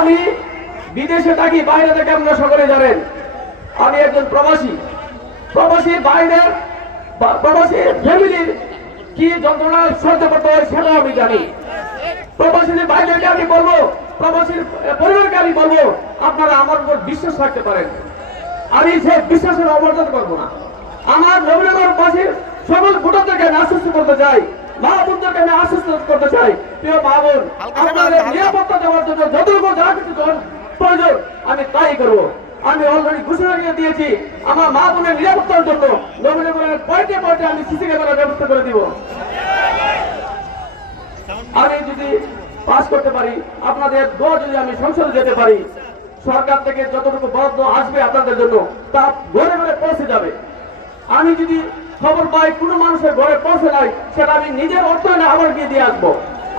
আমি বিদেশে থাকি বাইরে থেকে আপনারা সকলে জানেন? আমি একজন প্রবাসী। প্রবাসী বাইরের প্রবাসী ফ্যামিলির কি যন্ত্রণা সহ্য করতে হয় সেটা আমি জানি। প্রবাসীদের বাইরেকে আমি বলব, প্রবাসীর পরিবারকে আমি বলব, আপনারা আমার উপর বিশ্বাস রাখতে পারেন। আমি সে বিশ্বাসের অবর্জন করব না। আমার নবীনগরবাসীর সকল ভোটারদেরকে আমি আশ্বস্ত করতে চাই। মা বোনদেরকে আমি আশ্বস্ত করতে চাই। প্রিয় মা বোন আপনাদের নিরাপত্তা দেওয়ার জন্য যতটুকু যা কিছু প্রয়োজন আমি তাই করব। আমি অলরেডি ঘোষণা দিয়ে দিয়েছি আমার মা বোনের নিরাপত্তার জন্য নবীনগরের পয়েন্টে পয়েন্টে আমি সিসি ক্যামেরার ব্যবস্থা করে দিব। আমি যদি পাস করতে পারি আপনাদের দোয়া যদি আমি সংসদে যেতে পারি সরকার থেকে যতটুকু বরাদ্দ আসবে আপনাদের জন্য তা ঘরে ঘরে পৌঁছে যাবে। আমি যদি খবর পাই, কোনো মানুষের ঘরে পৌঁছে নাই, সেটা আমি নিজের অর্থায়নে আবার গিয়ে দিয়ে আসব।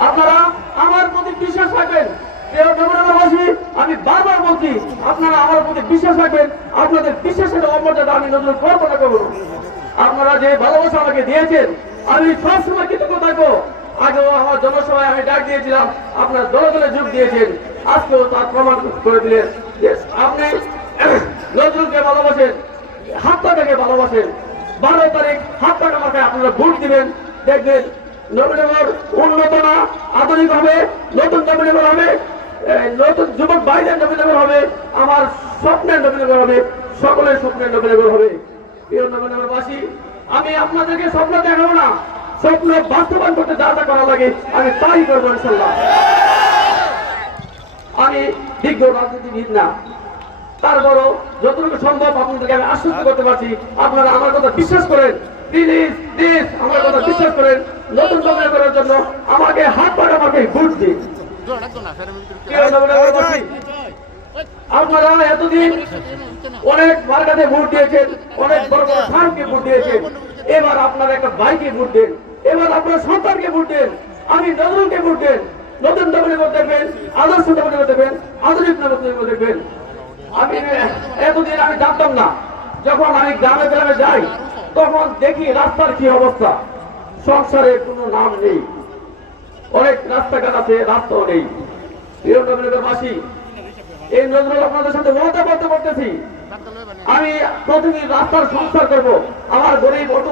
আপনারা আমার প্রতি বিশ্বাস রাখবেন। আমি বারবার বলছি, আপনারা আমার প্রতি বিশ্বাস রাখবেন। আপনাদের বিশ্বাসের অমর্যাদা আমি নজর করব না। করব আপনারা যে ভালোবাসা আমাকে দিয়েছেন, আমি সবসময় কৃতজ্ঞ থাকব। আগেও আমার জনসভায় আমি ডাক দিয়েছিলাম, আপনার দলে দলে যোগ দিয়েছেন। আজকেও তার প্রমাণ করে দিলেন। আপনি নজরুলকে ভালোবাসেন হাত টাকাকে ভালোবাসেন। বারো তারিখ হাত টাকা মাথায় আপনারা ভোট দিবেন। দেখবেন নবীনগর উন্নত না আধুনিক হবে নতুন নবীনগর হবে নতুন যুবক বাইরের নবীনগর হবে, আমার স্বপ্নের নবীনগর হবে, সকলের স্বপ্নের নবীনগর হবে। আমি আপনাদেরকে স্বপ্ন দেখাবো না, স্বপ্ন বাস্তবায়ন করতে যা যা করা লাগে, আমি তাই করব আমি বিজ্ঞ রাজনীতিবিদ না তারপরও যতটুকু সম্ভব আপনাদেরকে আমি আশ্বস্ত করতে পারছি, আপনারা আমার কথা বিশ্বাস করেন। প্লিজ প্লিজ, আমার কথা বিশ্বাস করেন। নতুন করার জন্য আমাকে হাত আমাকে ভোট দিন। আপনারা এতদিন অনেক মার্কাতে ভোট দিয়েছেন, অনেক বড় বড় ফার্মকে ভোট দিয়েছেন। এবার আপনারা একটা বাইকে ভোট দেন। এবার আপনার সন্তানকে ভোট দেন। আমি নজরুলকে ভোট দেন। নতুন দেখবেন, আদর্শ নবীনগর দেখবেন আধুনিক দেখবেন। আমি এতদিন আমি জানতাম না। যখন আমি গ্রামে গ্রামে যাই, তখন দেখি রাস্তার কি অবস্থা। সংসারের কোনো নাম নেই। অনেক রাস্তাঘাট আছে, রাস্তাও নেই। এই আপনাদের সাথে পারতেছি আমি প্রতিদিন রাস্তার আমার অটো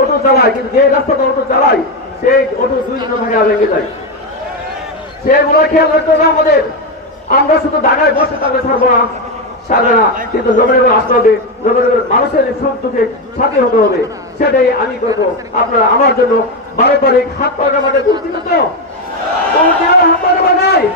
অটো কিন্তু যে অটো সেই অটো যায়। সেগুলো আমাদের। আমরা শুধু ঢাকায় বসে তাকে ছাড়বো না কিন্তু নবীনগর আসতে হবে। নবীনগর মানুষের সুখ দুঃখে সাথে হতে হবে। সেটাই আমি করব। আপনারা আমার জন্য বারে বারে হাত পাকা মাঠে তুলছিল তো? হাত পাকা মাঠায়